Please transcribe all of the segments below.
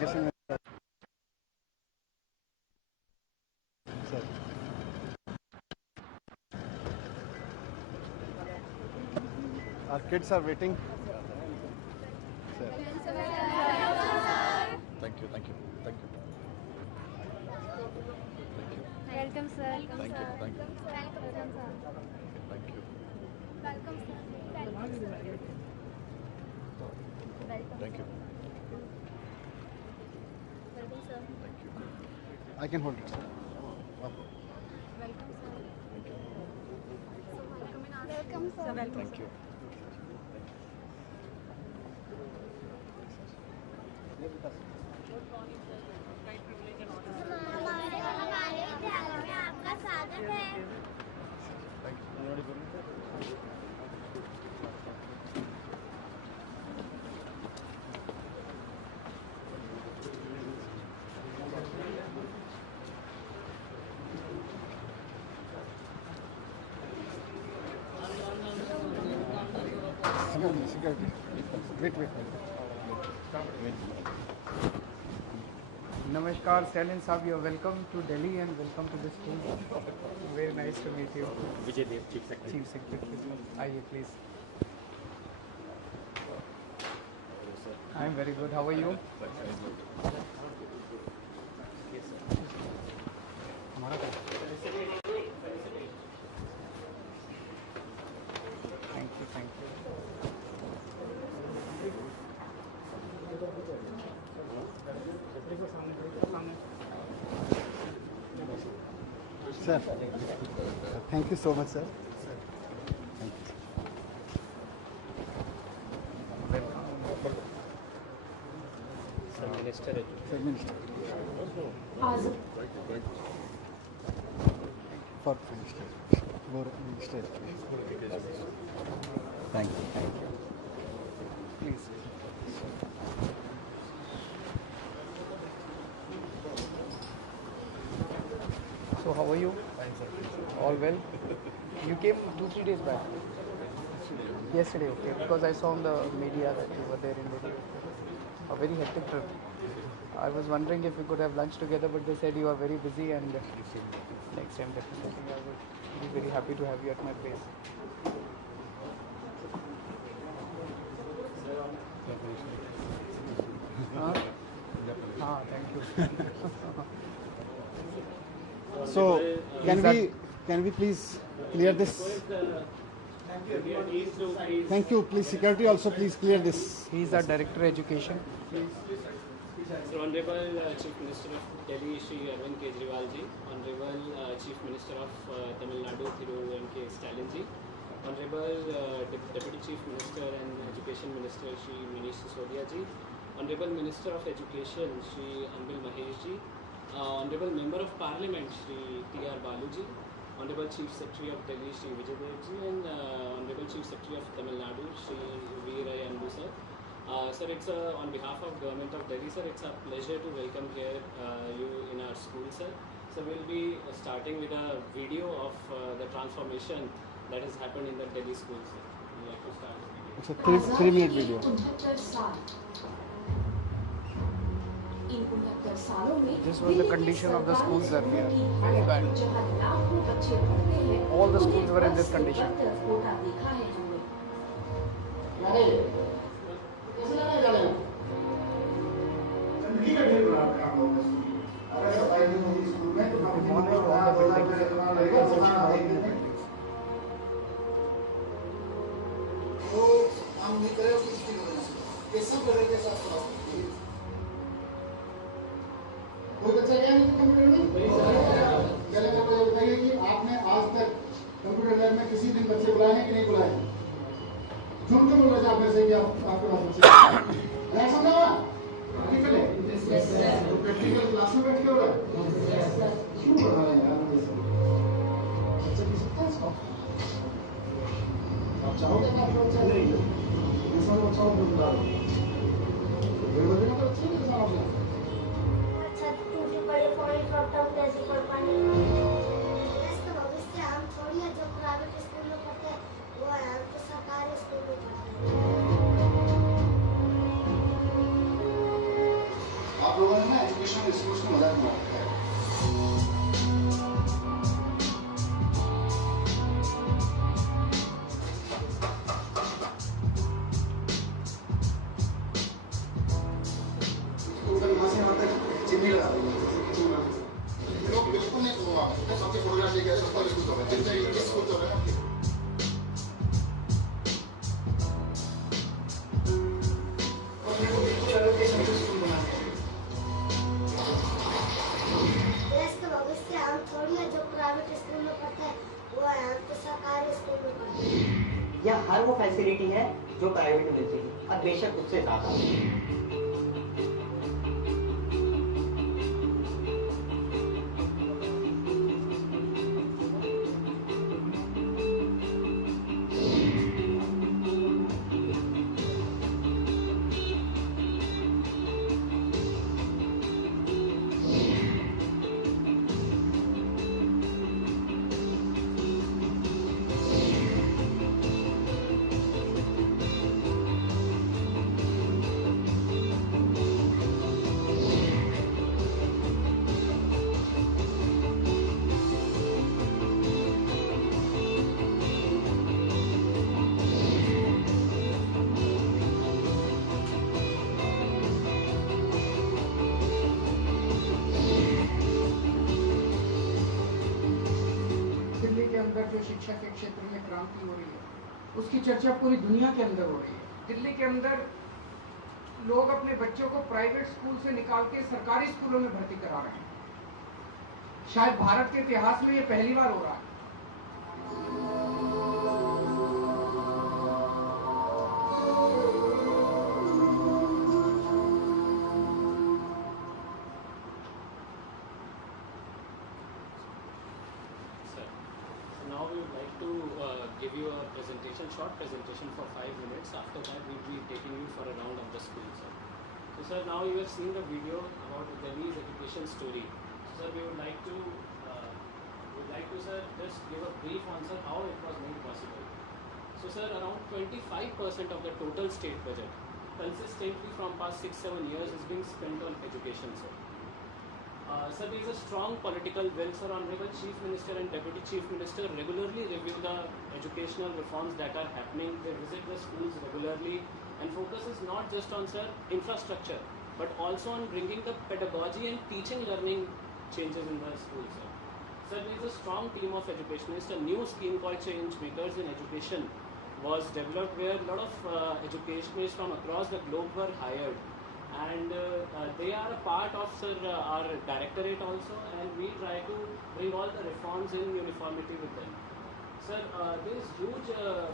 Our kids are waiting. Thank you. Welcome, sir. Thank you. Welcome, sir. Thank you. Welcome, sir. Thank you. Welcome, sir. Thank you. I can hold it, sir. Welcome, sir. Welcome, sir. Thank you. हमारे विद्यालय में आपका स्वागत है। Security. Wait. Namaskar, Stalin Sahab, you are welcome to Delhi and welcome to the school. Very nice to meet you. Vijay Dev, Chief Secretary. Chief Secretary. Aye, please. I am very good. How are you? Thank you. Sir, thank you so much, sir. Thank you. Sir, Minister. Sir, Minister. For Minister. Minister. Thank you. Please. So how are you? Fine, sir. All well? You came 2-3 days back? Yesterday, okay. Because I saw on the media that you were there in Delhi. A very hectic trip. I was wondering if we could have lunch together, but they said you are very busy and next time definitely I would be very happy to have you at my place. Thank you. So, can we please clear this? Thank you. Please, security also please clear this. He is our Director Education. So, Honorable Chief Minister of Delhi, Shri Arvind Kejriwal ji, Honorable Chief Minister of Tamil Nadu, Thiru Stalin ji, Honorable Deputy Chief Minister and Education Minister, Shri Manish Sisodia ji, Honorable Minister of Education, Shri Anbil Mahesh ji, Honorable Member of Parliament, Shri T.R. Balu ji, Honorable Chief Secretary of Delhi, Shri Vijay Dev ji, and Honorable Chief Secretary of Tamil Nadu, Shri V. Ray Anbu sir. Sir, it's on behalf of Government of Delhi, sir, it's a pleasure to welcome here you in our school, sir. So we'll be starting with a video of the transformation that has happened in the Delhi schools, sir. We'd like to start the video. It's a 3-minute video. This was the condition of the schools earlier. Very bad. All the schools were in this condition. कोई बच्चा गया नहीं computer में? चले मेरे को ये बताइए कि आपने आज तक कंप्यूटर लैब में किसी दिन बच्चे बुलाए हैं कि नहीं बुलाए? झूठ क्यों बोल रहे आप में से कि आपके पास बच्चे नहीं समझा हुआ? प्रैक्टिकल है? तो प्रैक्टिकल क्लास में बैठ के हो रहा है? क्यों पढ़ा रहे हैं यार? बच्चा की सकता है इसको? आप चाहोगे कि आपका बच्चा नहीं? दूसरा बच्चा को बुला लो। कोई बच्चे तो अच्छे नहीं समझ रहे। बड़े पॉइंट ड्रॉप डाउन कैसे कर पाएंगे? इसका भविष्य हम थोड़ी है जो प्राइवेट स्कूल में पढ़ते हैं वो है हम तो सरकारी स्कूल में पढ़ते हैं। आप एजुकेशनल स्कूल्स को मजाक बनाते हैं। ऊपर यहाँ से यहाँ तक चिमनी लगा दी है। लोग बिल्कुल नहीं होगा, सबके फोटोग्राफ लेके सबका बिल्कुल तो है, स्कूल तो है ना। देश के भविष्य हम थोड़ी है जो प्राइवेट स्कूल में पढ़ते हैं वो है, हम तो सरकारी स्कूल में पढ़ते हैं। यह हर वो फैसिलिटी है जो प्राइवेट में मिलती है और बेशक उससे ज्यादा। दिल्ली के अंदर जो शिक्षा के क्षेत्र में क्रांति हो रही है उसकी चर्चा पूरी दुनिया के अंदर हो रही है। दिल्ली के अंदर लोग अपने बच्चों को प्राइवेट स्कूल से निकाल के सरकारी स्कूलों में भर्ती करा रहे हैं। शायद भारत के इतिहास में ये पहली बार हो रहा है। Now we would like to give you a presentation, short presentation for 5 minutes. After that, we will be taking you for a round of the school, sir. So, sir, now you have seen the video about Delhi's education story. So, sir, we would like to, sir, just give a brief answer how it was made possible. So, sir, around 25% of the total state budget, consistently from past 6-7 years, is being spent on education, sir. Sir, there is a strong political will, sir. Honorable Chief Minister and Deputy Chief Minister regularly review the educational reforms that are happening. They visit the schools regularly and focus is not just on, sir, infrastructure, but also on bringing the pedagogy and teaching learning changes in the schools, sir. Sir, there is a strong team of educationists. A new scheme called Change Makers in Education was developed where a lot of educationists from across the globe were hired. And they are a part of, sir, our directorate also, and we try to bring all the reforms in uniformity with them. Sir, there is huge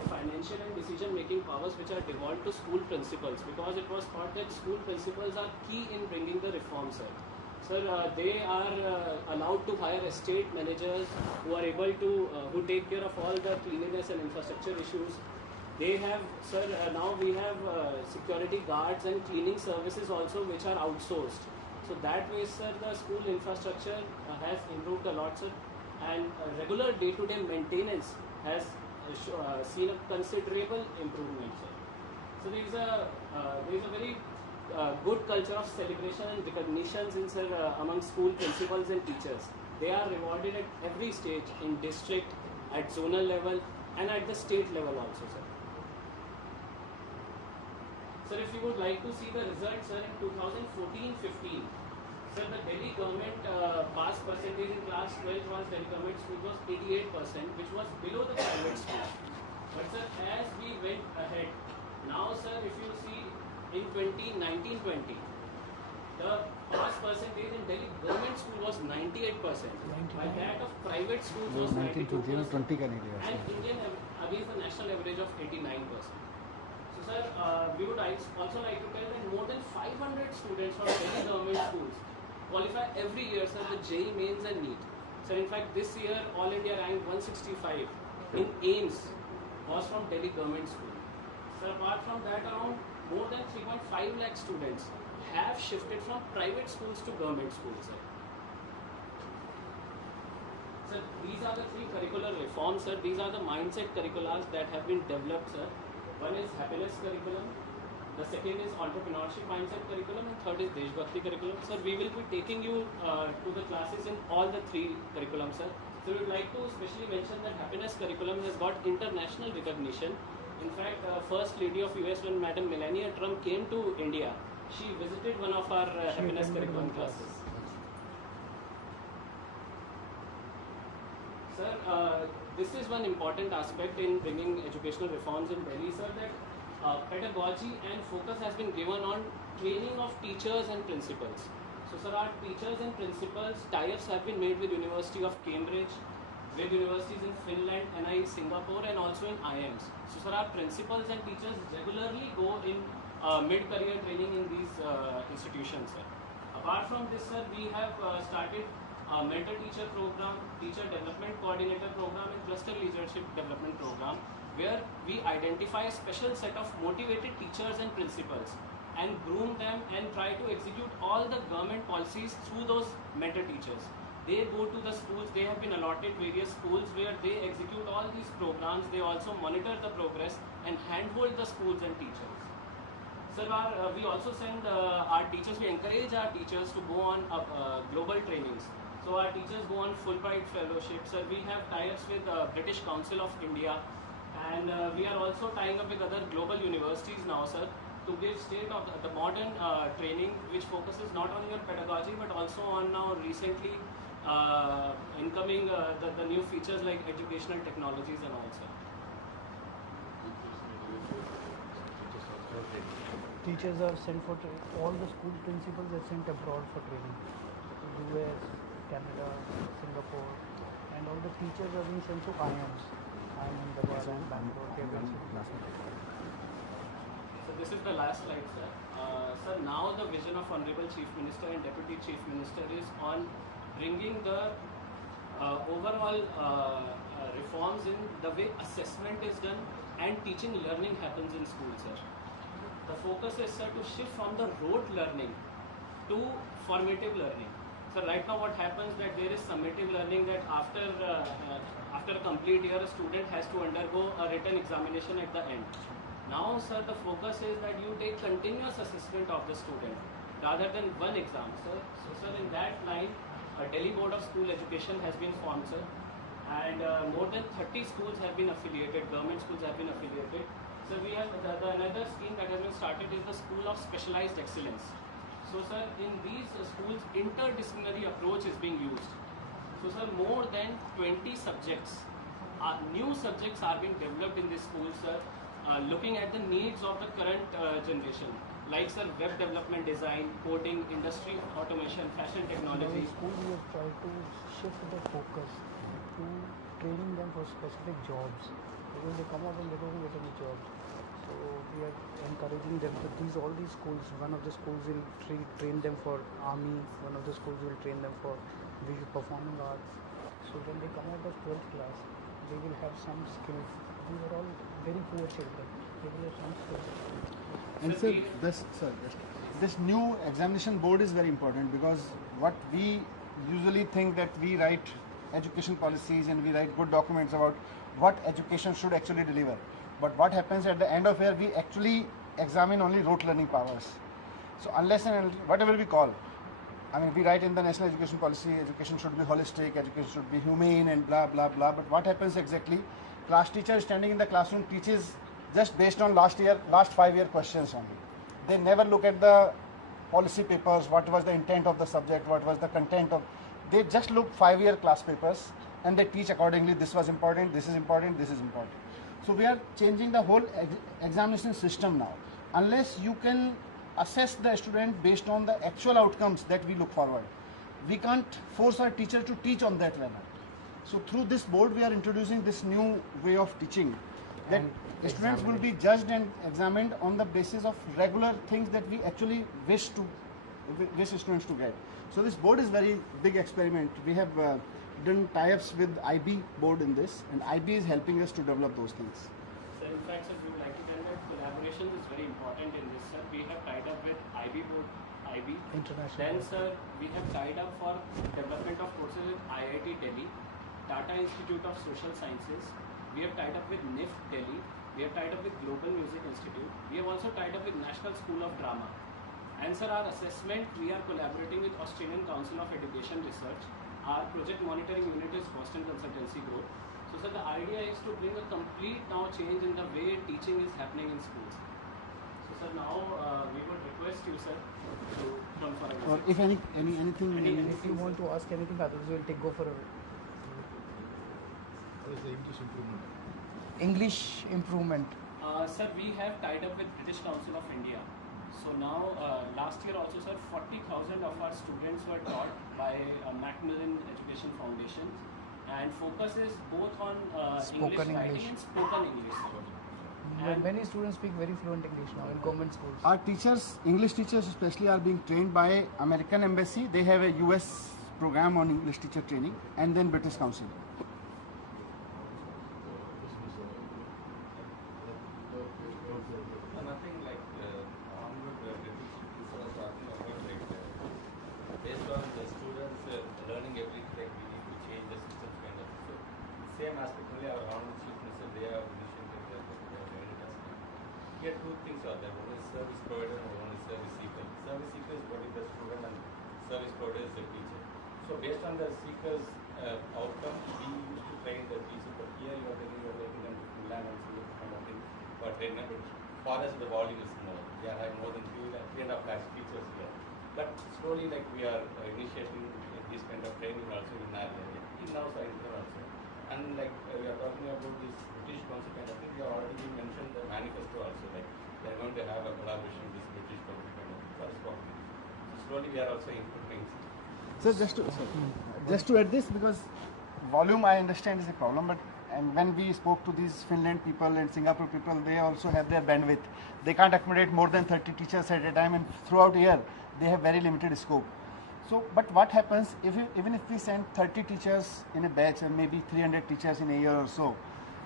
financial and decision-making powers which are devolved to school principals because it was thought that school principals are key in bringing the reforms, sir. Sir, they are allowed to hire estate managers who are able to, who take care of all the cleanliness and infrastructure issues. They have, sir, now we have security guards and cleaning services also which are outsourced. So that way, sir, the school infrastructure has improved a lot, sir. And regular day-to-day maintenance has seen a considerable improvement, sir. So there is a very good culture of celebration and recognitions in, sir, among school principals and teachers. They are rewarded at every stage in district, at zonal level, and at the state level also, sir. Sir, if you would like to see the results, sir, in 2014-15, sir, the Delhi government pass percentage in class 12 was Delhi government school was 88%, which was below the private school. But sir, as we went ahead, now, sir, if you see in 2019-20, the pass percentage in Delhi government school was 98%, while that of private schools was 92%, and Indian against the national average of 89%. So, sir, we would also like to tell that more than 500 students from Delhi government schools qualify every year, sir, the JEE mains and NEET. Sir, in fact, this year, All India rank 165 in AIMS was from Delhi government school. Sir, apart from that, around more than 3.5 lakh students have shifted from private schools to government schools, sir. Sir, these are the 3 curricular reforms, sir. These are the mindset curriculums that have been developed, sir. One is happiness curriculum, The second is entrepreneurship mindset curriculum, and third is Deshbhakti curriculum. Sir, we will be taking you to the classes in all the three curriculums, sir. So we would like to especially mention that happiness curriculum has got international recognition. In fact, First Lady of US, when Madam Melania Trump came to India, she visited one of our happiness curriculum classes. Sir, this is one important aspect in bringing educational reforms in Delhi, sir, that pedagogy and focus has been given on training of teachers and principals. So, sir, our teachers and principals tie-ups have been made with University of Cambridge, with universities in Finland, NI, Singapore, and also in IIMs. So, sir, our principals and teachers regularly go in mid-career training in these institutions, sir. Apart from this, sir, we have started a mentor teacher program, teacher development coordinator program, and cluster leadership development program, where we identify a special set of motivated teachers and principals and groom them and try to execute all the government policies through those mentor teachers. They go to the schools, they have been allotted various schools where they execute all these programs. They also monitor the progress and handhold the schools and teachers. Sir, we also send our teachers, we encourage our teachers to go on global trainings. So our teachers go on Fulbright fellowships. Sir, we have tie-ups with British Council of India, and we are also tying up with other global universities now, sir, to give state of the modern training, which focuses not only on pedagogy but also on now recently incoming the new features like educational technologies and all, sir. Teachers are sent for all the school principals are sent abroad for training. US, Canada, Singapore, and all the teachers are being sent to IIMs. Ahmedabad and Bangalore. They are being sent. So this is the last slide, sir. Sir, now the vision of Honorable Chief Minister and Deputy Chief Minister is on bringing the overall reforms in the way assessment is done and teaching learning happens in schools, sir. The focus is, sir, to shift from the rote learning to formative learning. So right now what happens that there is summative learning, that after a complete year a student has to undergo a written examination at the end. Now, sir, the focus is that you take continuous assessment of the student rather than one exam, sir. So, sir, in that line, a Delhi Board of School Education has been formed, sir, and more than 30 schools have been affiliated, government schools have been affiliated. So, we have another scheme that has been started is the School of Specialized Excellence. So, sir, in these schools, interdisciplinary approach is being used. So, sir, more than 20 subjects, new subjects are being developed in these schools, sir, looking at the needs of the current generation, like, sir, web development, design, coding, industry, automation, fashion technology. In school, we have tried to shift the focus to training them for specific jobs, because they come out and they don't get any jobs. So we are encouraging them to all these schools. One of the schools will train them for army. One of the schools will train them for visual performing arts. So when they come out of 12th class, they will have some skills. These are all very poor children. They will have some skills. And sir, this new examination board is very important, because what we usually think that we write education policies and we write good documents about what education should actually deliver. But what happens at the end of year, we actually examine only rote learning powers. So unless and whatever we call, I mean, we write in the National Education Policy, education should be holistic, education should be humane and blah, blah, blah. But what happens exactly? Class teacher standing in the classroom teaches just based on last 5-year questions only. They never look at the policy papers, what was the intent of the subject, what was the content of. They just look 5-year class papers and they teach accordingly. This was important, this is important, this is important. So we are changing the whole examination system now. Unless you can assess the student based on the actual outcomes that we look forward, we can't force our teacher to teach on that level. So through this board, we are introducing this new way of teaching, that students will be judged and examined on the basis of regular things that we actually wish students to get. So this board is very big experiment. We have done tie-ups with IB board in this, and IB is helping us to develop those things. Sir, in fact, sir, we would like to tell that collaboration is very important in this, sir. We have tied up with IB board, IB. International. Then, sir, we have tied up for development of courses with IIT Delhi, Tata Institute of Social Sciences. We have tied up with NIFT Delhi, We have tied up with Global Music Institute. We have also tied up with National School of Drama. And sir, our assessment, we are collaborating with Australian Council of Education Research. Our project monitoring unit is Boston Consultancy Group. So sir, the idea is to bring a complete now change in the way teaching is happening in schools. So sir, now we would request you sir to come for a Or visit. if anything. If you want to ask anything, otherwise we'll go for a What is the English improvement? English improvement. Sir, we have tied up with British Council of India. So now, last year also, sir, 40,000 of our students were taught by Macmillan Education Foundation, and focus is both on Spoken English writing English. and spoken English. And- Many students speak very fluent English now in government schools. Our teachers, English teachers especially, are being trained by American Embassy. They have a US program on English teacher training, and then British Council. Nothing like onward this was talking about like based on the students learning everything, we need to change the system kind of. So same aspect only our honorable chief minister they have initiated that they have made it as well. Here two things are there. One is service provider and one is service seeker. Service seeker is what is the student and service provider is the teacher. So based on the seeker's outcome, we used to train the teacher. But here you are taking your working and Finland and so kind of thing for training. But for us the volume is more. We are having more than 3.5 lakh teachers here. But slowly like we are initiating this kind of training also in our area, in our side also. And like we are talking about this British Council kind of thing, we have already mentioned the manifesto also, like they are going to have a collaboration with this British Council kind of thing. That's what we do. So slowly we are also improving. So just to add this, because volume I understand is a problem, but and when we spoke to these Finland people and Singapore people, they also have their bandwidth. They can't accommodate more than 30 teachers at a time, and throughout the year they have very limited scope. So, but what happens even if we send 30 teachers in a batch and maybe 300 teachers in a year or so,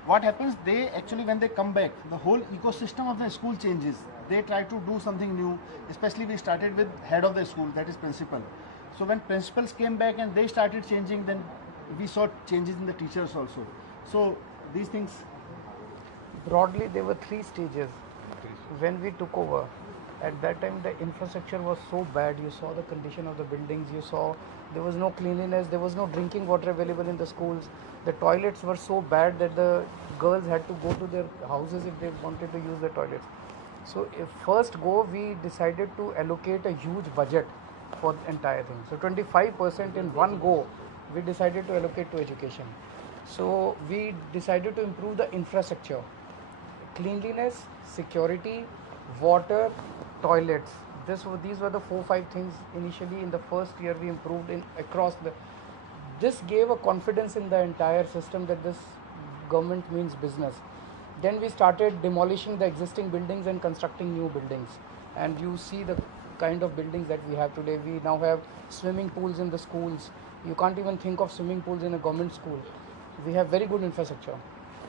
what happens, they actually when they come back, the whole ecosystem of the school changes. They try to do something new, especially we started with head of the school, that is principal. So when principals came back and they started changing, then we saw changes in the teachers also. So these things. Broadly, there were 3 stages when we took over. At that time, the infrastructure was so bad. You saw the condition of the buildings. You saw there was no cleanliness. There was no drinking water available in the schools. The toilets were so bad that the girls had to go to their houses if they wanted to use the toilets. So, first go, we decided to allocate a huge budget for the entire thing. So, 25% in one go, we decided to allocate to education. So, we decided to improve the infrastructure, cleanliness, security, water, toilets. These were the 4-5 things initially in the first year we improved in across the. This gave a confidence in the entire system that this government means business. Then we started demolishing the existing buildings and constructing new buildings. And you see the kind of buildings that we have today. We now have swimming pools in the schools. You can't even think of swimming pools in a government school. We have very good infrastructure.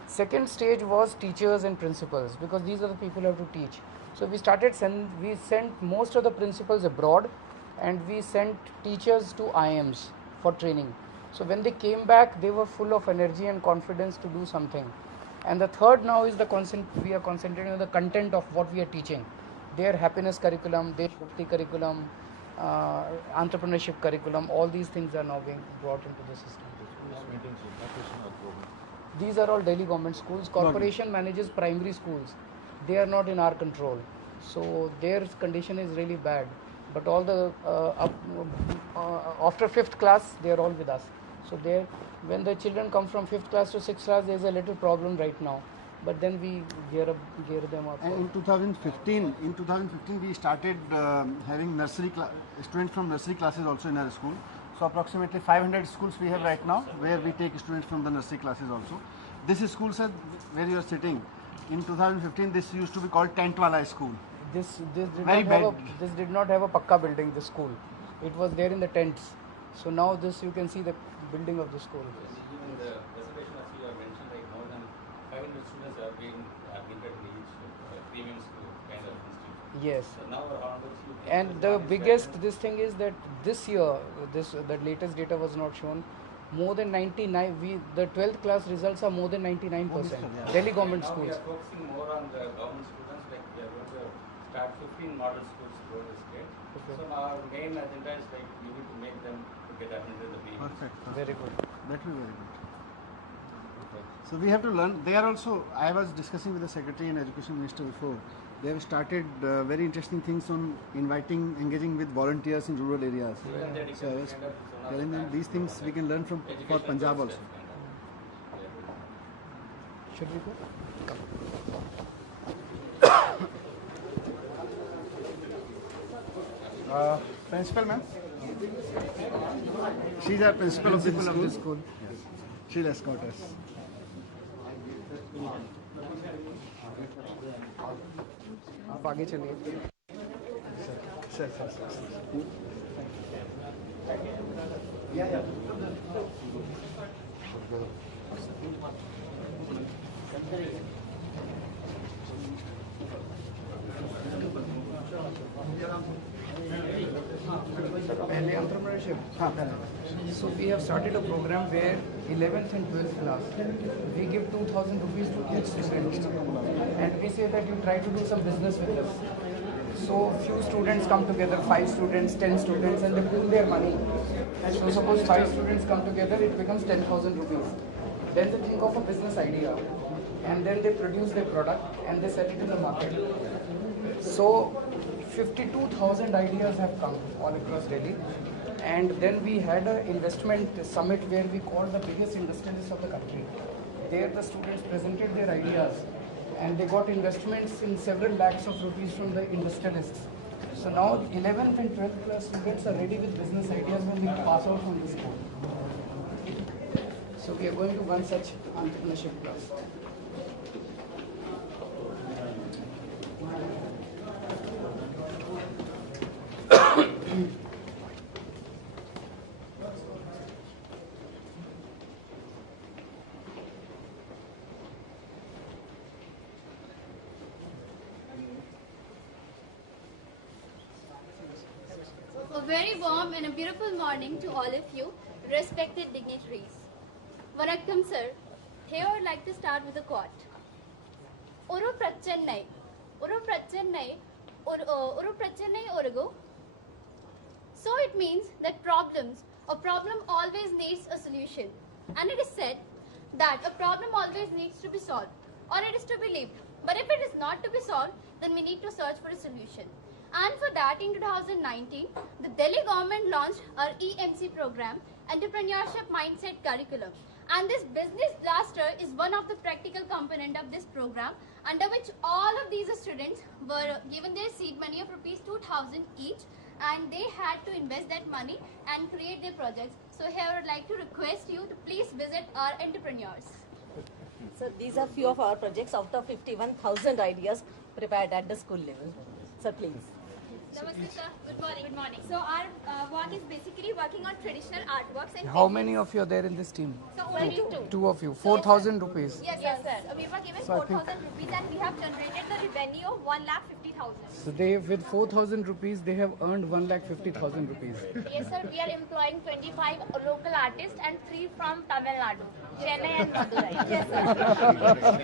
Second stage was teachers and principals, because these are the people who have to teach. So we sent most of the principals abroad, and we sent teachers to IMs for training. So when they came back, they were full of energy and confidence to do something. And the third now is we are concentrating on the content of what we are teaching. Their happiness curriculum, their Bhakti curriculum, entrepreneurship curriculum, all these things are now being brought into the system. These are all Delhi government schools. Corporation manages primary schools. They are not in our control. So their condition is really bad. But all the after 5th class, they are all with us. So when the children come from 5th class to 6th class, there is a little problem right now. But then we gear them up. And in 2015, we started having students from nursery classes also in our school. So approximately 500 schools we have right now, where we take students from the nursery classes also. This is school, sir, where you are sitting. In 2015, this used to be called Tent Wala School. This did not have a pakka building, the school. It was there in the tents. So now you can see the building of the school. In the presentation as you have mentioned, like more than 500 students have been admitted in each premium school kind of institute. Yes. So now our honorable chief And the biggest thing is that this year, the latest data was not shown. more than 99. The 12th class results are more than 99%. Delhi government Now we schools. are focusing more on the government students, like we are going to start 15 model schools throughout the state. Okay. So our main agenda is like we need to make them to get admitted in the BE. Perfect. Very good. That will be very good. So we have to learn. They are also. I was discussing with the Secretary and Education Minister before. They have started very interesting things on engaging with volunteers in rural areas. So I was telling them these things we can learn from for Punjab also. Should we go? Come. Principal ma'am. She's our principal of the school. Yes. She'll escort us. आप आगे चलिए. Sir. पहले entrepreneurship. So we have started a program where 11th and 12th class we give 2,000 rupees to each student, and we say that you try to do some business with us. So few students come together, 5 students, 10 students, and they pool their money. So suppose 5 students come together, it becomes 10,000 rupees. Then they think of a business idea, and then they produce their product and they sell it in the market. So 52,000 ideas have come all across Delhi, and then we had an investment summit where we called the biggest industrialists of the country. There the students presented their ideas, and they got investments in several lakhs of rupees from the industrialists. So now 11th and 12th class students are ready with business ideas when they pass out from this school. So we are going to one such entrepreneurship class. A very warm and a beautiful morning to all of you, respected dignitaries. Vanakkam sir, here I would like to start with a quote. Oru prachennai, orugo. So it means that a problem always needs a solution. And it is said that a problem always needs to be solved, or it is to be lived. But if it is not to be solved, then we need to search for a solution. And for that, in 2019, the Delhi government launched our EMC program, Entrepreneurship Mindset Curriculum. And this business blaster is one of the practical component of this program, under which all of these students were given their seed money of rupees 2,000 each, and they had to invest that money and create their projects. So here I would like to request you to please visit our entrepreneurs. So these are few of our projects out of 51,000 ideas prepared at the school level. So please. Namaste sir. Good morning. Good morning. So our work is basically working on traditional artworks and How many of you are there in this team? So only two. 2 of you. 4,000 rupees. Yes, sir. We were given So I think- 4,000 rupees and we have generated the revenue of 1,50,000. So they, with 4,000 rupees, they have earned 1,50,000 rupees. Yes, sir. We are employing 25 local artists and 3 from Tamil Nadu, Chennai and Madurai. Yes, sir.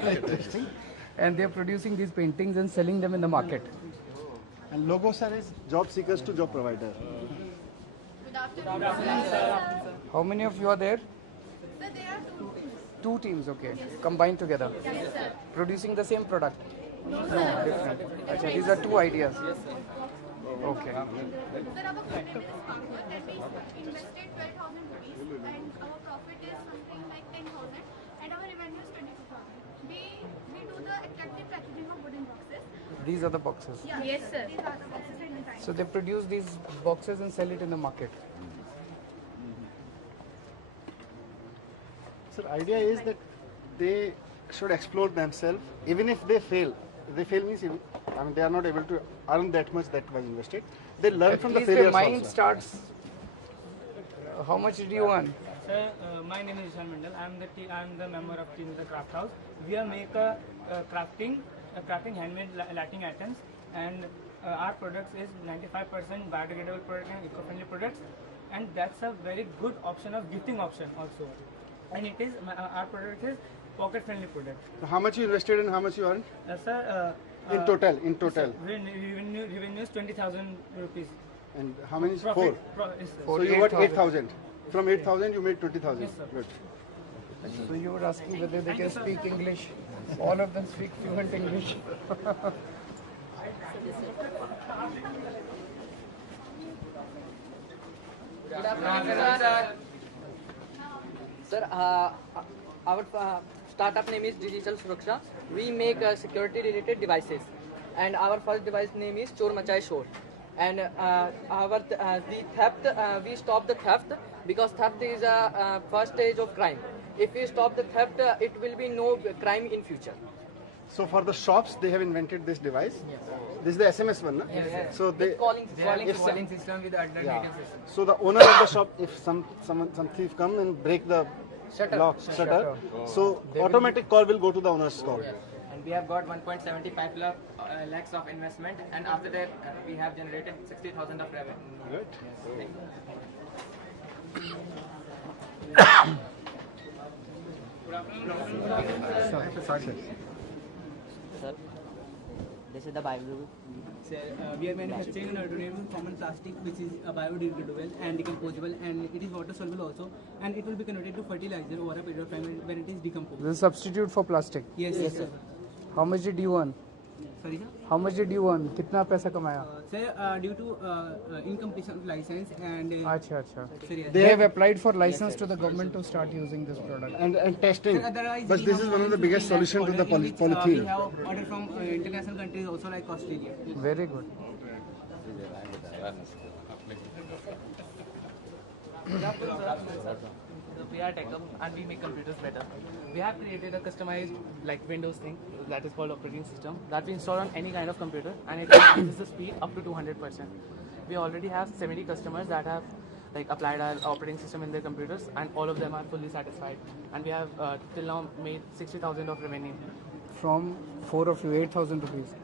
Interesting. And they are producing these paintings and selling them in the market. And logo sir is job seekers to job provider. Good afternoon. How many of you are there? Sir, there are 2. 2 teams, okay. Combined together. Yes, sir. Producing the same product. No, sir. Different. Achha, these are 2 ideas. Okay. Sir, our content is Sparkle that we invested 12,000 rupees and our profit is something like 10,000 and our revenue is 22,000. We do the attractive packaging of wooden boxes. These are the boxes. Yeah. Yes, sir. These are the boxes and designs. So they produce these boxes and sell it in the market. So idea is that they should explore themselves, even if they fail. If they fail means, they are not able to earn that much that was invested. They learn At from the least failures their mind also. starts. How much did you earn? Sir, my name is Ishan Mandal. I am the member of team in the craft house. We are make crafting handmade lighting items, and our products is 95% biodegradable product and eco-friendly products. and that's a very good option of gifting option also. And it is our product is pocket friendly product. How much you invested and how much you earned? Sir, In total. sir, revenue is 20,000 rupees. And how many? Profit, Four. yes, sir. So you got 8,000. From 8,000 you made 20,000. Yes, sir. Good. So you were asking whether they can speak English. All of them speak fluent English. Good afternoon, sir. Sir, our startup name is Digital Suraksha. We make security related devices, and our first device name is Chor Machai Shor. And the theft, we stop the theft because theft is a first stage of crime. If we stop the theft, it will be no crime in future. So for the shops, they have invented this device. Yes. This is the SMS one, no? Yes. So they calling system with alternative system. So the owner of the shop, if some thief come and break the shutter, so automatic call will go to the owner's call. Yes. And we have got 1.75 lakhs of investment, and after that we have generated 60,000 of revenue. Good. Sorry. Sir, this is the Bible. Sir, we are manufacturing an aluminum common plastic which is biodegradable and decomposable, and it is water soluble also, and it will be converted to fertilizer over a period of time when it is decomposed. This is substitute for plastic. Yes, sir. How much did you earn? Sorry, sir? How much did you earn? कितना पैसा कमाया? Sir, due to incompletion of license and अच्छा. sir, yes. They have applied for license to the government to start using this product. And testing. Sir, otherwise But we this have is one of the biggest order solution to the in which, we polythene. have order from international countries also like Australia. Very good. We are tech and we make computers better. We have created a customized like Windows thing that is called operating system that we install on any kind of computer, and it increases the speed up to 200%. We already have 70 customers that have like applied our operating system in their computers, and all of them are fully satisfied. And we have till now made 60,000 of revenue. From 4 of you, 8,000 rupees.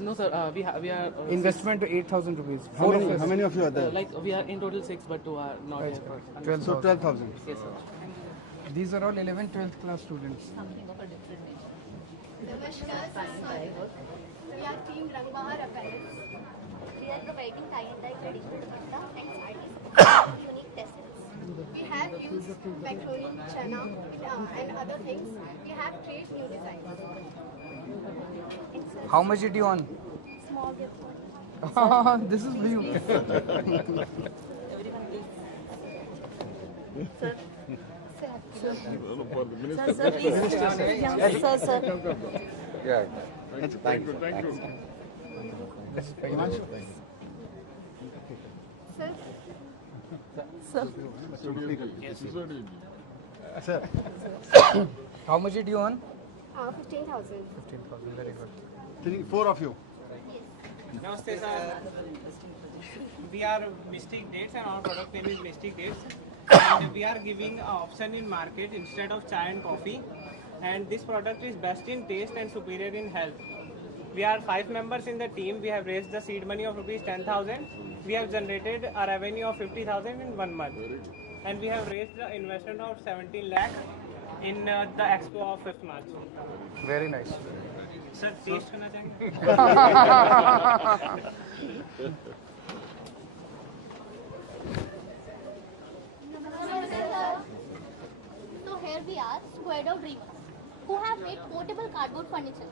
No sir, we are Investment to 8,000 rupees. How many of you are there? like we are in total 6, but 2 are not here. 12,000. So 12,000. Yes sir. These are all 11th, 12th class students. Namaskar, sir. We are Team Rangbahar Apparels. We are providing tie-and-dye traditional kurta and sarees, unique tassels. We have used macaroni, chana, and other things. We have created new designs. How much did you earn? Small gift. This is for you. Sir. Sir, please. Yes, sir. Yeah. Thank you. Sir. How much did you earn? 15,000. 15,000. Very good. 4 of you. Namaste, sir. We are Mystic Dates and our product name is Mystic Dates. And we are giving an option in market instead of chai and coffee. And this product is best in taste and superior in health. We are 5 members in the team. We have raised the seed money of rupees 10,000. We have generated a revenue of 50,000 in 1 month. And we have raised the investment of 17 lakh in the expo of 5th March. Very nice. Sir, taste करना चाहेंगे? So here we are, Square Dog Dreamers, who have made portable cardboard furniture.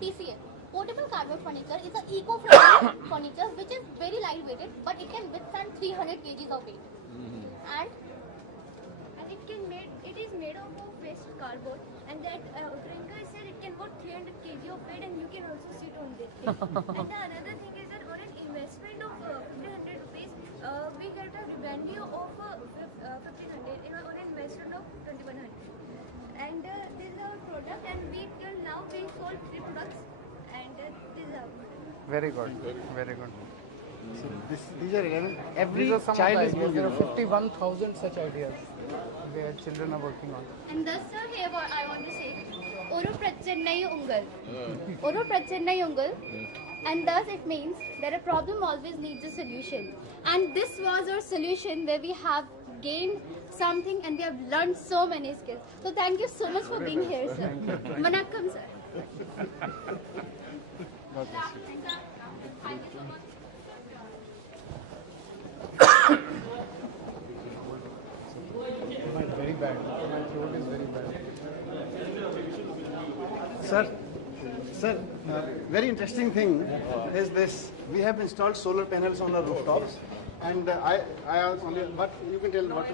TCF. Portable cardboard furniture is an eco-friendly furniture which is very lightweighted, but it can withstand 300 kgs of weight. And it is made of waste cardboard, and that drinker said it can hold 300 kg of weight, and you can also sit on this thing. And the another thing is that on an investment of 1,500 rupees, we get a revenue of 1,500 on an investment of 2,100. And this is our product, and till now we sold 3 products, and this is our product. Very good. Very good. So these are 11. Every These are some child is ideas. good. There are 51,000 such ideas where children are working on. And thus, sir, here I want to say, Uru Prachennai Ungal. Uru Prachennai Ungal and thus it means that a problem always needs a solution. And this was our solution, where we have gained something and we have learned so many skills. So thank you so much for being here, sir. Vanakkam, sir. Thank you so much. Very bad. My throat is very bad. Sir, very interesting thing is this. We have installed solar panels on the rooftops, and I only. But you can tell what.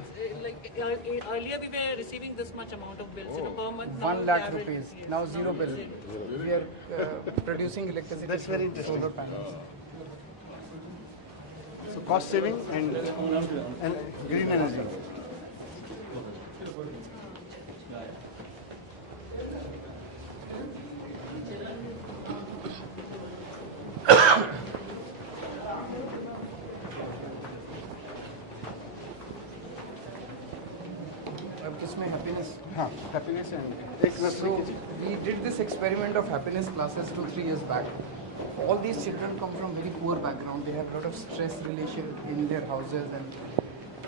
Earlier we were receiving this much amount of bills per month. 1 lakh rupees. Now 0 bill. We are producing electricity. That's very interesting. Solar panels. So cost saving and green energy. Kisme happiness. Happiness and So we did this experiment of happiness classes 2-3 years back. All these children come from very poor background. They have a lot of stress relation in their houses, and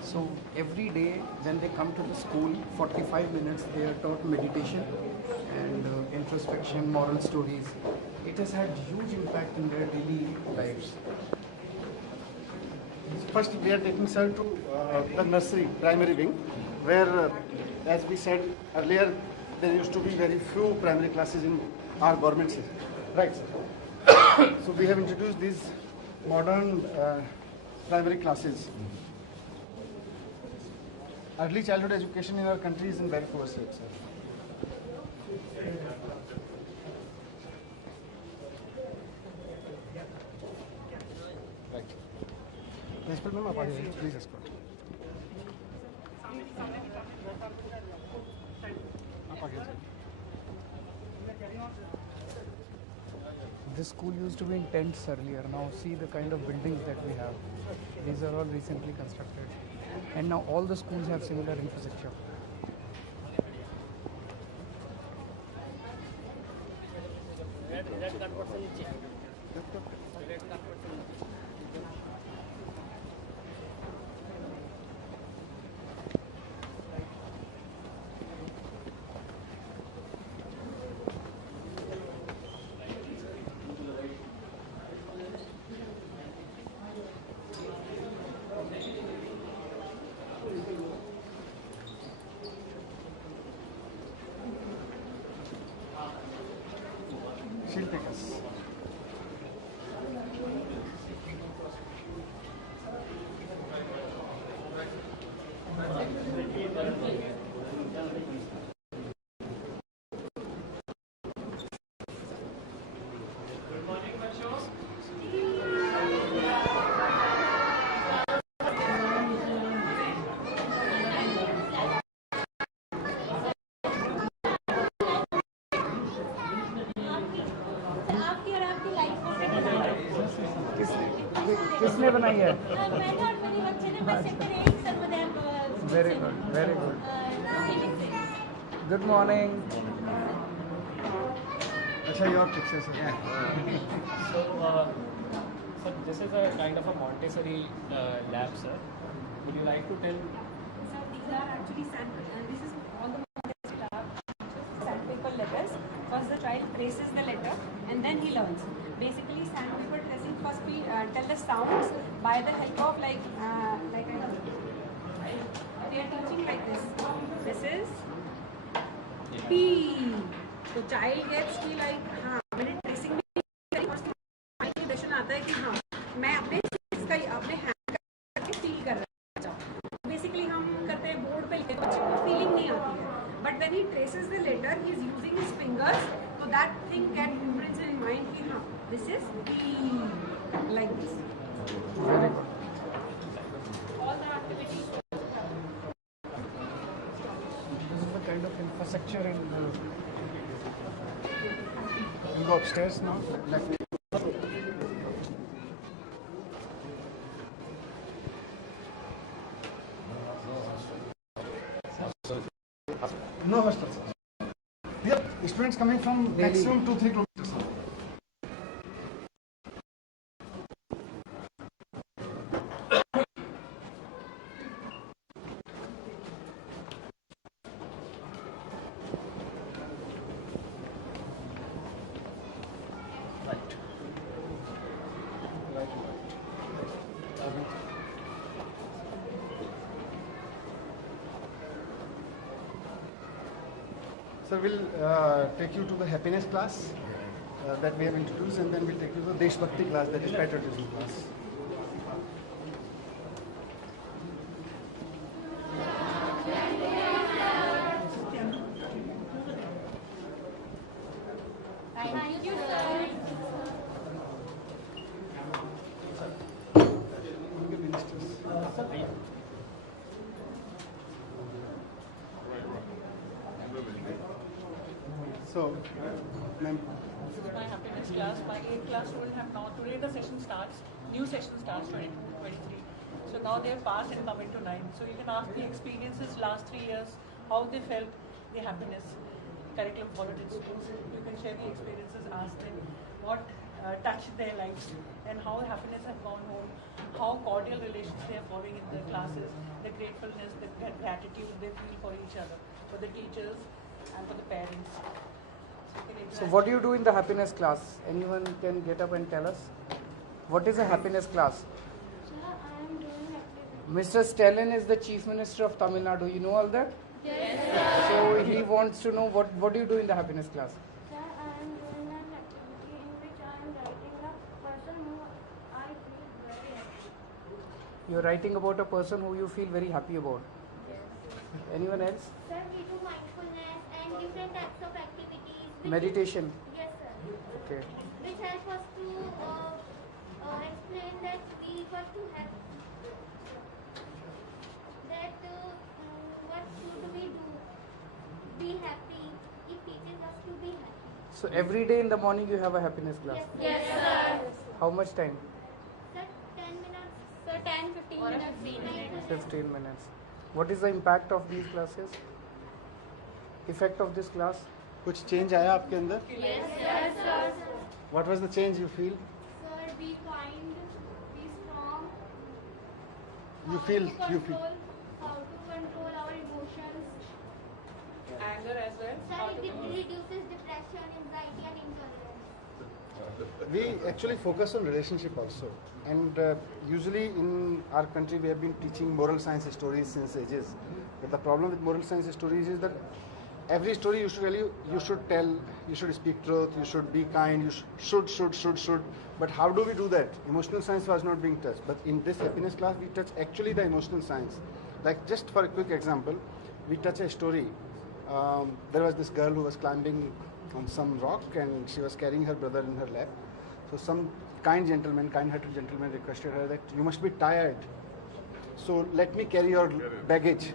so every day when they come to the school, 45 minutes they are taught meditation and introspection, moral stories. It has had huge impact in their daily lives. First, we are taking sir to the nursery, primary wing, where, as we said earlier, there used to be very few primary classes in our government system. Right, sir. So we have introduced these modern primary classes. Early childhood education in our country is in very poor state, sir. Right. Principal ma'am, आप आगे please escort. आप आगे जाइए. This school used to be in tents earlier. Now see the kind of buildings that we have. These are all recently constructed. And now all the schools have similar infrastructure. She'll take us. किसने बनाई है? मैंने और मेरे बच्चे ने, मैं sector 8 Sarvodaya Very good, very good. Good morning. Acha, your picture, sir. So, sir, this is a kind of a Montessori lab, sir. Would you like to tell? So these are actually this is all the sandpaper letters. First the child traces the letter and then he learns. Basically sandpaper tracing, first we tell the sounds by the help of like they are teaching like this. This is P. So child gets to like मैंने tracing में very first impression आता है कि मैं अपने hand करके feel कर रहा हूँ. Basically हम करते हैं board पे लिखते हैं, बच्चे को feeling नहीं आती है. But when he traces the letter, he is using his fingers, so that thing gets imprinted in mind कि this is P, like this. Very good. All the activities. This is the kind of infrastructure in. You go upstairs now. Left. No hostel, sir. These are students coming from maximum 2-3 kilometers. So we'll take you to the happiness class that we have introduced, and then we'll take you to the Deshbhakti class, that is patriotism class. Thank you, sir. So, ma'am. This is my happiness class. My 8th class students have now, today the session starts, new session starts 22-23. So now they have passed and come into 9. So you can ask the experiences last 3 years, how they felt, the happiness, curriculum followed in schools. You can share the experiences, ask them what touched their lives and how happiness has gone home, how cordial relations they are following in the classes, the gratefulness, the gratitude they feel for each other, for the teachers and for the parents. So what do you do in the happiness class? Anyone can get up and tell us? What is a happiness class? Mr. Stalin is the Chief Minister of Tamil Nadu. You know all that? Yes, sir. So he wants to know what do you do in the happiness class? Sir, I am doing an activity in which I am writing a person who I feel very happy. You are writing about a person who you feel very happy about. Yes. Anyone else? Sir, we do mindfulness and different types of activities. Meditation. Yes, sir. Okay. Which help us to explain that we got to have that what should we do? Be happy. It teaches us to be happy. So every day in the morning you have a happiness class? Yes, sir. How much time? Sir, 10 minutes. Sir, 10-15 minutes. 15 minutes. What is the impact of these classes? Effect of this class? कुछ change आया आपके अंदर? Yes, sir. What was the change you feel? Sir, be kind, be strong. You feel. How to control our emotions. Anger as well. Sir, it reduces depression, anxiety and intolerance. We actually focus on relationship also, and usually in our country we have been teaching moral science stories since ages. But the problem with moral science stories is that every story you should tell, you should speak truth, you should be kind, you should. But how do we do that? Emotional science was not being touched. But in this happiness class, we touch actually the emotional science. Like just for a quick example, we touch a story. There was this girl who was climbing on some rock and she was carrying her brother in her lap. So some kind-hearted gentleman requested her that you must be tired. So let me carry your baggage.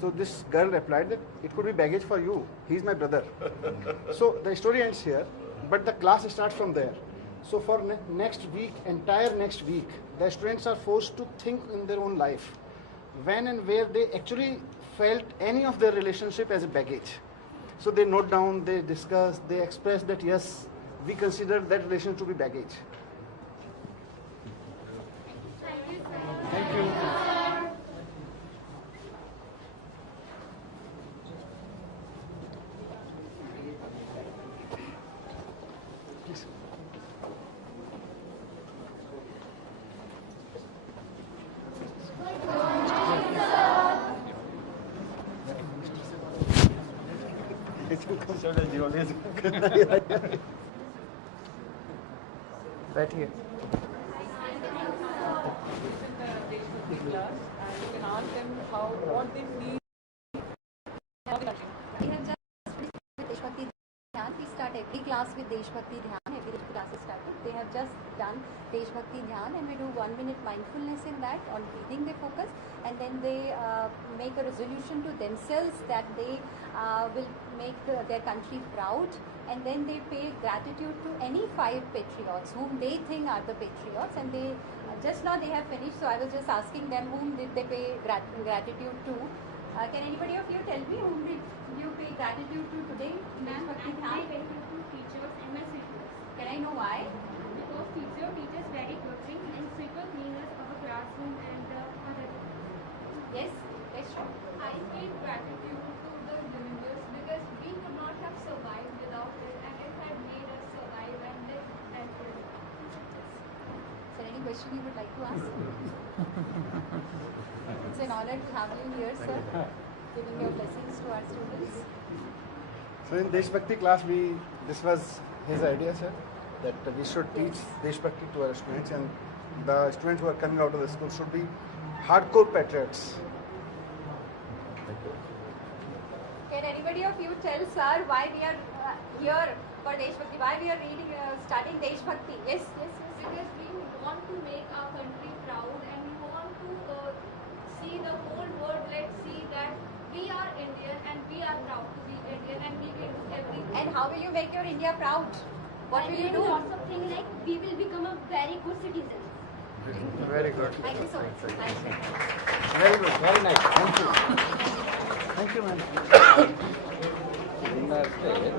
So this girl replied that it could be baggage for you. He's my brother. So the story ends here, but the class starts from there. So for entire next week, the students are forced to think in their own life when and where they actually felt any of their relationship as a baggage. So they note down, they discuss, they express that yes, we consider that relation to be baggage. Thank you. Please. Right here. Class, and you can ask them what they feel. We have just finished with Deshbhakti Dhyan. We start every class with Deshbhakti Dhyan. Every class is started. They have just done Deshbhakti Dhyan, and we do 1 minute mindfulness in that. On breathing they focus, and then they make a resolution to themselves that they will make their country proud, and then they pay gratitude to any 5 patriots whom they think are the patriots, and they just now they have finished. So I was just asking them whom did they pay gratitude to. Can anybody of you tell me whom did you pay gratitude to today? Ma'am, I pay gratitude to teachers and my sweepers. Can I know why? Because teacher teaches very good things and sweeper cleans our classroom and other things. Yes, yes, sure. I pay gratitude to the villagers because we could not have survived without it, and it had made us survive and live happily. Is there any question you would like to ask? It's an honor to have you here, sir, giving your blessings to our students. So in Deshbhakti class, this was his idea, sir, that we should teach Deshbhakti to our students, and the students who are coming out of the school should be hardcore patriots. Can anybody of you tell sir why we are here for Deshbhakti? Why we are studying Deshbhakti? Yes, yes, yes. Because we want to make our country proud and we want to see the whole world, let's see that we are Indian and we are proud to be Indian and we will do everything. And how will you make your India proud? What will you do? Lots of things like we will become a very good citizen. Very good. Thank you so much. Thank you. Very good. Very nice. Thank you. Thank you, ma'am. In our state,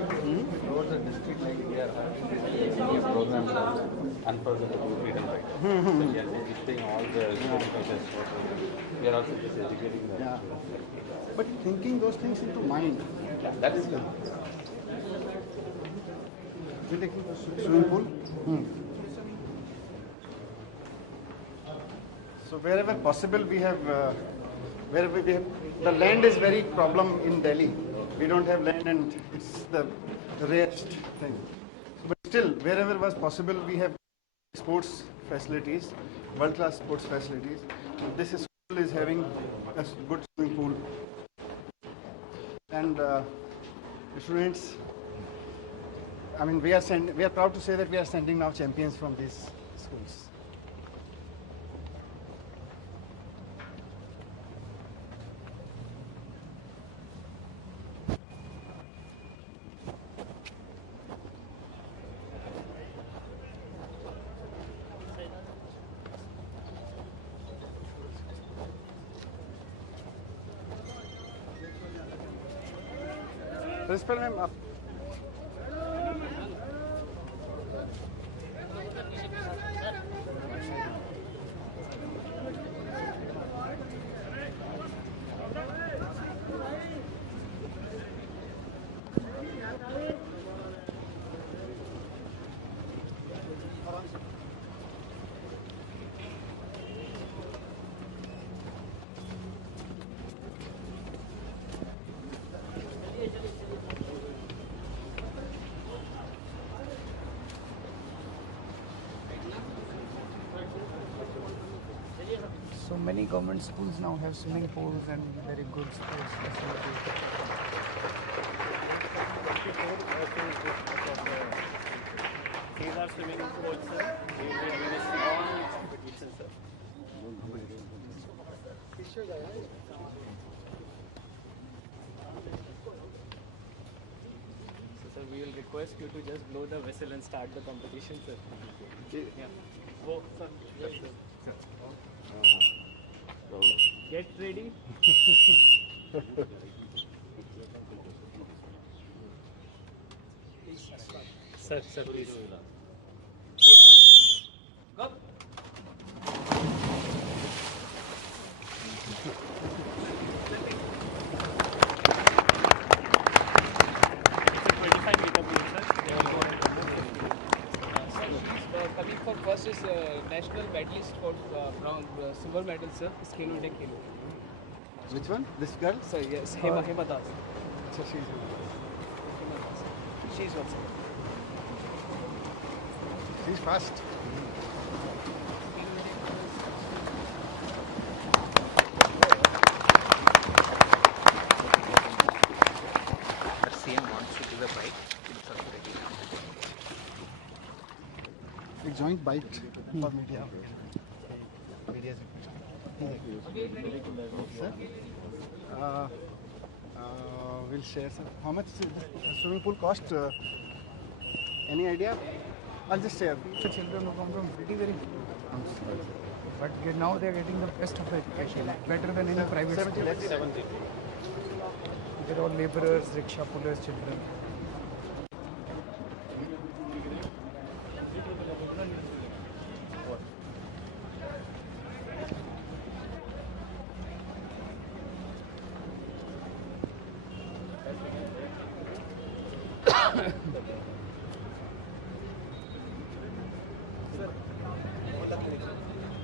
towards the district, like we are having this program called Unforgettable Freedom Fighter. So we are visiting all the freedom fighters. We are also just educating them. Yeah. But thinking those things into mind. That is good. You taking swimming pool? So wherever possible, we have the land is very problem in Delhi. We don't have land, and it's the rarest thing. But still, wherever was possible, we have sports facilities, world-class sports facilities. This school is having a good swimming pool, and students. I mean, we are proud to say that we are sending now champions from these schools. Principal ma'am, आप So many government schools now have swimming pools and very good sports facilities. These are swimming pools, sir. We will be having a small competition, sir. So, sir, we will request you to just blow the whistle and start the competition, sir. Yeah. Oh, sir. Yes, sir. Get ready. Sir, please. Go. Coming for first is national medalist for silver medal, sir. Kilo de kilo. Which one? This girl? Sir, yes. Hema Das. So She's one, sir. she's fast. CM wants to give a bite. A joint bite for media. Sir, we'll share, sir. How much the swimming pool cost? Any idea? I'll just share. The children who come from very good homes. But now they are getting the best of the education, better than any private school. 70. They're all laborers, rickshaw pullers, children.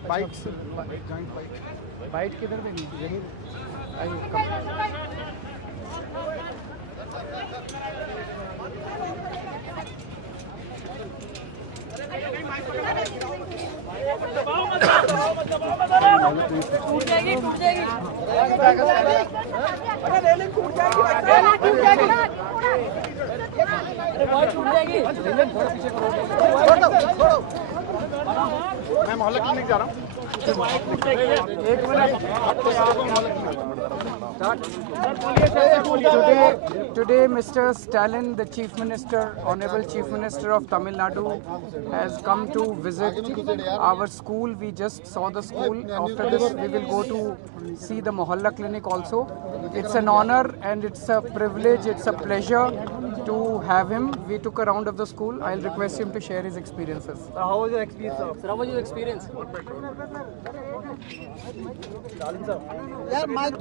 Bite, joint bite. Bite किधर पे नहीं जरूर टूट जाएगी टूट जाएगी अरे railing टूट जाएगी टूट जाएगी अरे वॉल टूट जाएगी रेलिंग थोड़ा पीछे करो छोड़ो मैं मोहल्ला क्लिनिक जा रहा हूँ एक minute Today, Mr. Stalin, the Chief Minister, Honorable Chief Minister of Tamil Nadu, has come to visit our school. We just saw the school. After this, we will go to see the Mohalla clinic also. It's an honor and it's a privilege, it's a pleasure to have him. We took a round of the school. I'll request him to share his experiences. How was your experience, sir? How was your experience? यार mic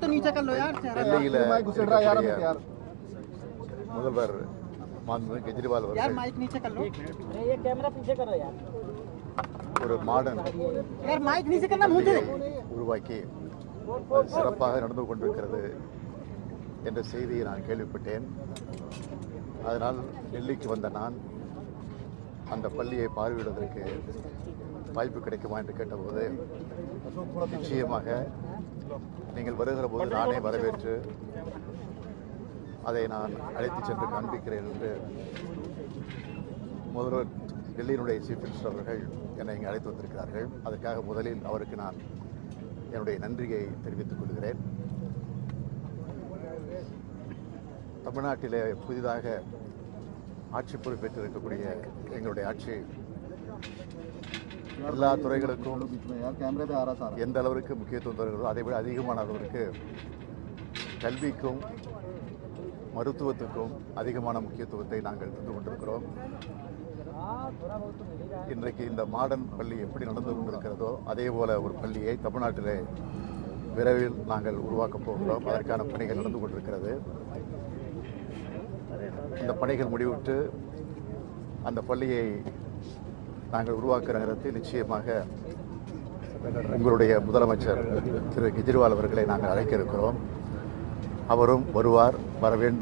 तो नीचे कर लो यार முதல்வர் மாண்புமிகு கெஜ்ரிவால் यार அவர்கள் mic नीचे कर लो ये कैमरा पीछे करो यार ஒரு மாடர்ன் यार माइक नीचे करना मुझे உருவாக்கி அது சிறப்பாக நடந்து கொண்டிருக்கிறது என்ற செய்தியை நான் கேள்விப்பட்டேன். அதனால் டெல்லிக்கு வந்த நான் அந்த பள்ளியை பார்வையிடுவதற்கு வாய்ப்பு கிடைக்குமா என்று கேட்டபோது நிச்சயமாக நீங்கள் வருகிற போது நானே வரவேற்று அதை நான் அழைத்து சென்று காண்பிக்கிறேன் என்று முதல்வர் டெல்லியினுடைய சீஃப் மினிஸ்டர் அவர்கள் என்னை இங்கே அழைத்து வந்திருக்கிறார்கள். அதற்காக முதலில் அவருக்கு நான் என்னுடைய நன்றியை தெரிவித்துக் கொள்கிறேன். தமிழ்நாட்டிலே புதிதாக ஆட்சி பொறுப்பேற்றிருக்கக்கூடிய எங்களுடைய ஆட்சி எல்லா துறைகளுக்கும் எந்த அளவிற்கு முக்கியத்துவம் தருகிறதோ அதை விட அதிகமான அளவிற்கு கல்விக்கும் மருத்துவத்துக்கும் அதிகமான முக்கியத்துவத்தை நாங்கள் தந்து கொண்டிருக்கிறோம். இன்றைக்கு இந்த மாடர்ன் பள்ளி எப்படி நடந்து கொண்டிருக்கிறதோ அதே போல ஒரு பள்ளியை தமிழ்நாட்டிலே விரைவில் நாங்கள் உருவாக்கப் போகிறோம். அதற்கான பணிகள் நடந்து கொண்டிருக்கிறது. இந்த பணிகள் முடிவுற்று அந்த பள்ளியை நாங்கள் உருவாக்குற நேரத்தில் நிச்சயமாக உங்களுடைய முதலமைச்சர் திரு கெஜ்ரிவால் அவர்களை நாங்கள் அழைக்க இருக்கிறோம். அவரும் வருவார், வர வேண்டும்.